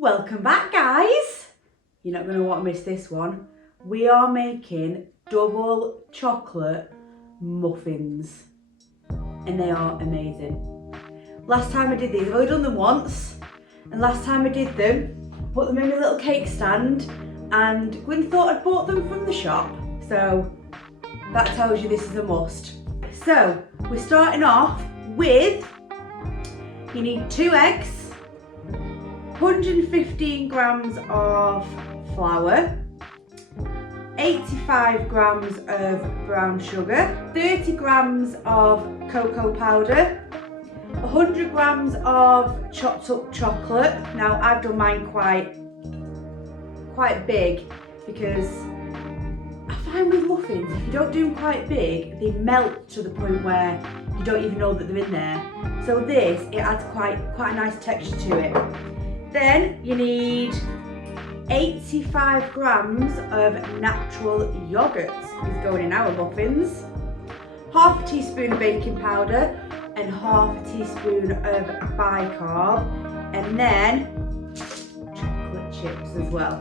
Welcome back, guys. You're not going to want to miss this one. We are making double chocolate muffins and they are amazing. Last time I did these, I've only done them once, and last time I did them, put them in my little cake stand, and Gwyn thought I'd bought them from the shop, so that tells you this is a must. So we're starting off with, you need 2 eggs, 115 grams of flour, 85 grams of brown sugar, 30 grams of cocoa powder, 100 grams of chopped up chocolate. Now I've done mine quite big because I find with muffins, if you don't do them quite big, they melt to the point where you don't even know that they're in there. So this, it adds quite a nice texture to it. Then you need 85 grams of natural yogurt is going in our muffins, half a teaspoon of baking powder and half a teaspoon of bicarb, and then chocolate chips as well.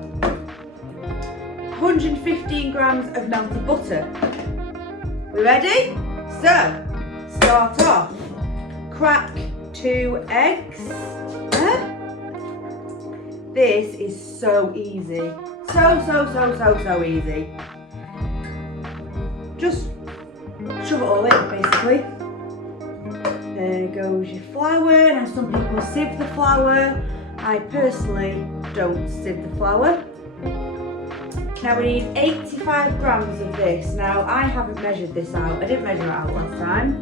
115 grams of melted butter. We ready? So, start off. Crack 2 eggs. This is so easy. So easy. Just shove it all in, basically. There goes your flour. Now some people sieve the flour. I personally don't sieve the flour. Now we need 85 grams of this. Now I haven't measured this out. I didn't measure it out last time.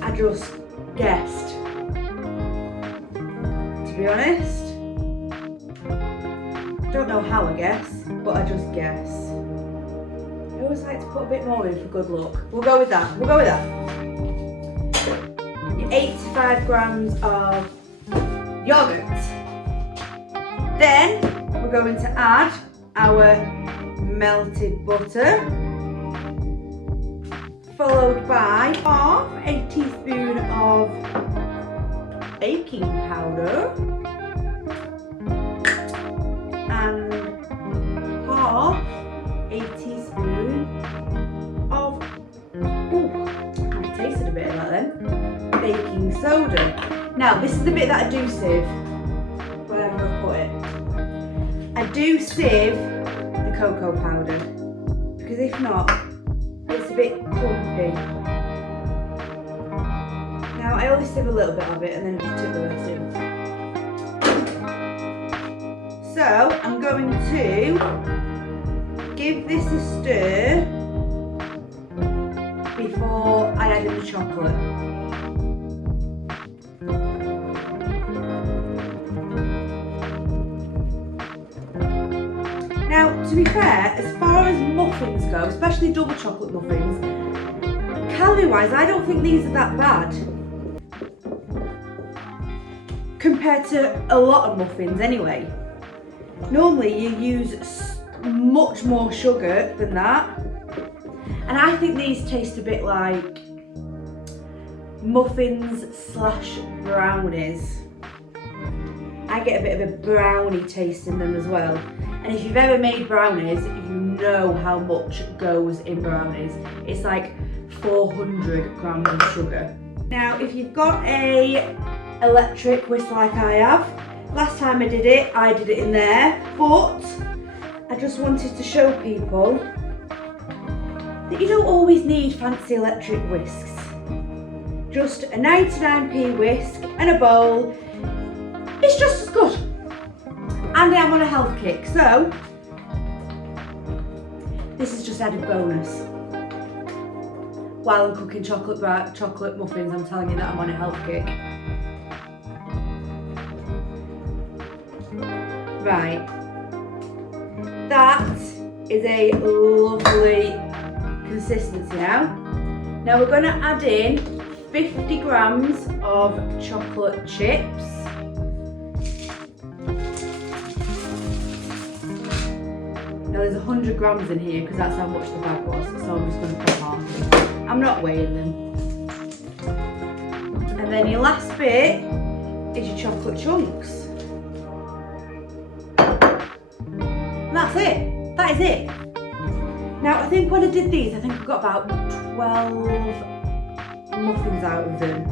I just guessed. To be honest, don't know how I guess, but I just guess. I always like to put a bit more in for good luck. We'll go with that. Your 85 grams of yogurt. Then we're going to add our melted butter, followed by half a teaspoon of baking powder and half a teaspoon of, I tasted a bit of that then, baking soda. Now this is the bit that I do sieve, wherever I put it. I do sieve the cocoa powder, because if not, it's a bit clumpy. Now I only sieve a little bit of it and then just tip the rest in. So I'm going to give this a stir before I add in the chocolate. Now to be fair, as far as muffins go, especially double chocolate muffins, calorie wise I don't think these are that bad. Compared to a lot of muffins anyway. Normally you use much more sugar than that, and I think these taste a bit like muffins / brownies. I get a bit of a brownie taste in them as well, and if you've ever made brownies, you know how much goes in brownies. It's like 400 grams of sugar. Now if you've got a electric whisk like I have. Last time I did it in there, but I just wanted to show people that you don't always need fancy electric whisks. Just a 99p whisk and a bowl, it's just as good. And I'm on a health kick, so this is just added bonus. While I'm cooking chocolate muffins, I'm telling you that I'm on a health kick. Right, that is a lovely consistency now. Now we're going to add in 50 grams of chocolate chips. Now there's 100 grams in here because that's how much the bag was, so I'm just going to put half. I'm not weighing them. And then your last bit is your chocolate chunks. And that's it. That is it. Now, I think when I did these, I think I got about 12 muffins out of them.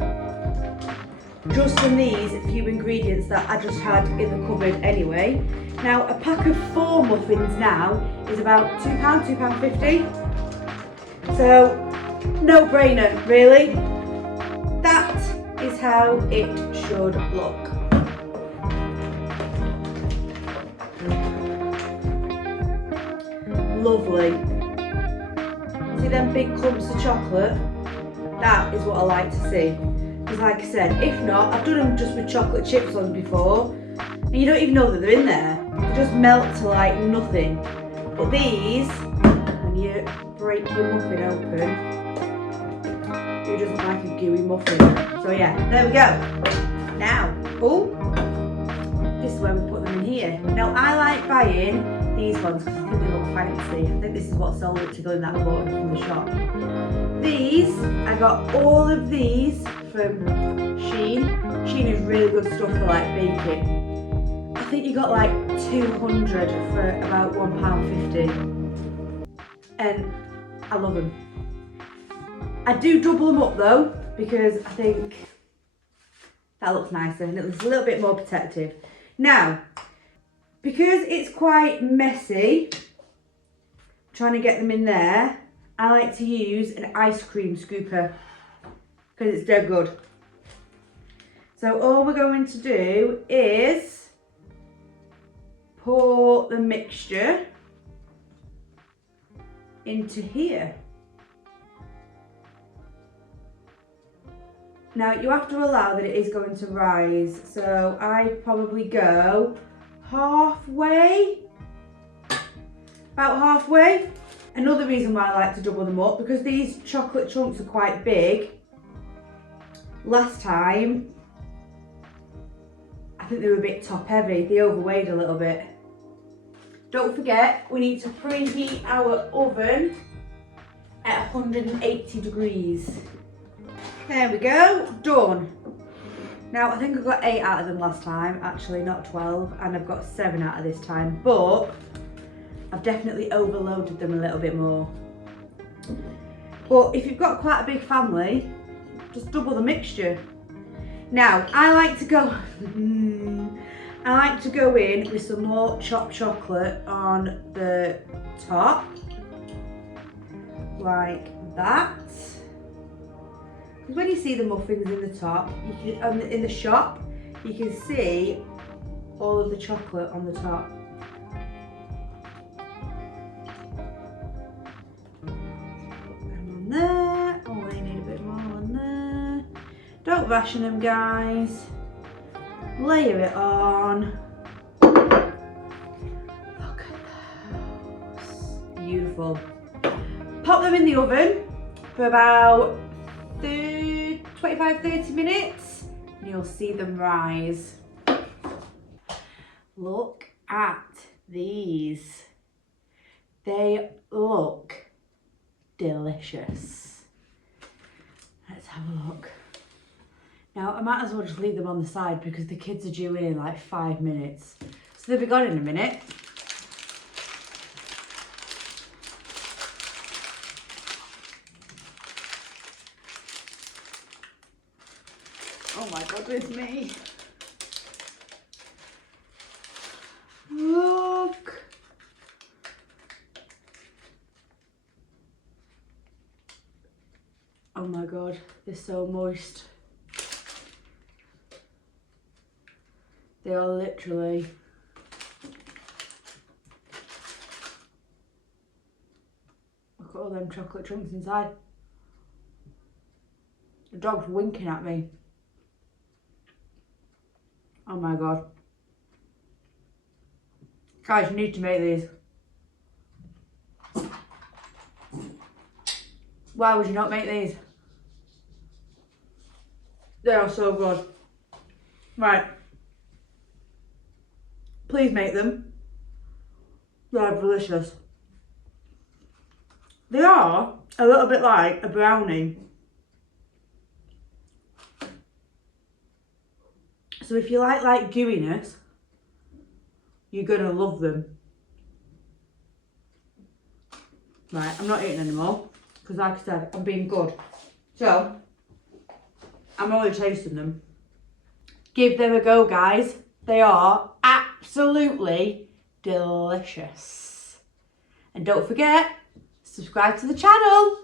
Just from these few ingredients that I just had in the cupboard anyway. Now, a pack of 4 muffins now is about £2, £2.50. So, no brainer, really. That is how it should look. Lovely. See them big clumps of chocolate? That is what I like to see. Because like I said, if not, I've done them just with chocolate chips on before, and you don't even know that they're in there. They just melt to like nothing. But these, when you break your muffin open, it doesn't look like a gooey muffin. So yeah, there we go. Now, this is where we put them in here. Now I like buying these ones because I think they look fancy. I think this is what sold it to go in that bottle from the shop. These, I got all of these from Shein. Shein is really good stuff for like baking. I think you got like 200 for about £1.50. And I love them. I do double them up though, because I think that looks nicer and it looks a little bit more protective. Now, because it's quite messy trying to get them in there, I like to use an ice cream scooper because it's dead good. So all we're going to do is pour the mixture into here. Now you have to allow that it is going to rise, so I probably go halfway, about halfway. Another reason why I like to double them up, because these chocolate chunks are quite big. Last time, I think they were a bit top heavy, they overweighed a little bit. Don't forget, we need to preheat our oven at 180 degrees. There we go, done. Now I think I got 8 out of them last time, actually not 12, and I've got 7 out of this time, but I've definitely overloaded them a little bit more. But if you've got quite a big family, just double the mixture. Now, I like to go in with some more chopped chocolate on the top, like that. Because when you see the muffins in the top, you can, in the shop, you can see all of the chocolate on the top. There. Oh, they need a bit more on there. Don't ration them, guys. Layer it on. Look at those. Beautiful. Pop them in the oven for about 25-30 minutes and you'll see them rise. Look at these. They look delicious. Let's have a look. Now I might as well just leave them on the side because the kids are due in like 5 minutes. So they'll be gone in a minute. Oh my goodness me. Look. Oh my god, they're so moist. They are literally look at all them chocolate chunks inside. The dog's winking at me. Oh my god. Guys, you need to make these. Why would you not make these? They are so good. Right. Please make them. They are delicious. They are a little bit like a brownie. So if you like gooiness, you're gonna love them. Right, I'm not eating anymore because, like I said, I'm being good. So I'm only tasting them. Give them a go, guys. They are absolutely delicious. And don't forget, subscribe to the channel.